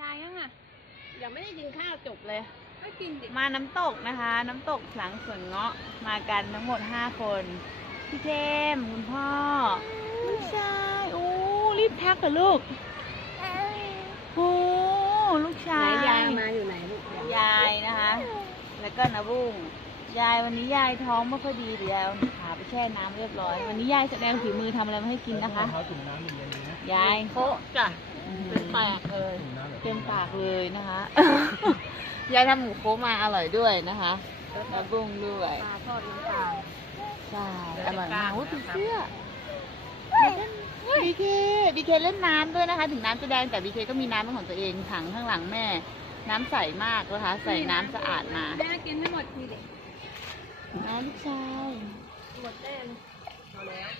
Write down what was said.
ยายยังอ่ะยังไม่ได้กินข้าวจบเลยไม่กินดิมาน้ำตกนะคะ น้ำตกหลังสวนเงาะมากันทั้งหมด5 คนพี่เทมคุณพ่อลูกชายโอ้รีบพักกับลูกโอ้ลูกชา ไหน ย ยายมาอยู่ไหนลูก ยายนะคะ แล้วก็นะบุ้งยายวันนี้ยายท้องไม่ค่อยดีเดี๋ยวเอาขาไปแช่น้ำเรียบร้อยวันนี้ยายแสดงฝีมือทำอะไรมาให้กินนะคะยาย โคจ้ะเป็นแปลกเลย เต็มปากเลยนะคะ ยายทำหมูโค้มาอร่อยด้วยนะคะนะบุ้งด้วย ปลาทอดน้ำปลา ใช่อร่อยมากโอ้ยผีเสื้อบีเคเล่นน้ำด้วยนะคะ ถึงน้ำจะแดงแต่บีเคก็มีน้ำเป็นของตัวเองถังข้างหลังแม่ น้ำใสมากนะคะใส่น้ำสะอาดมา แม่กินไม่หมดทีเด็ก นะลูกชาย หมดแน่พอแล้ว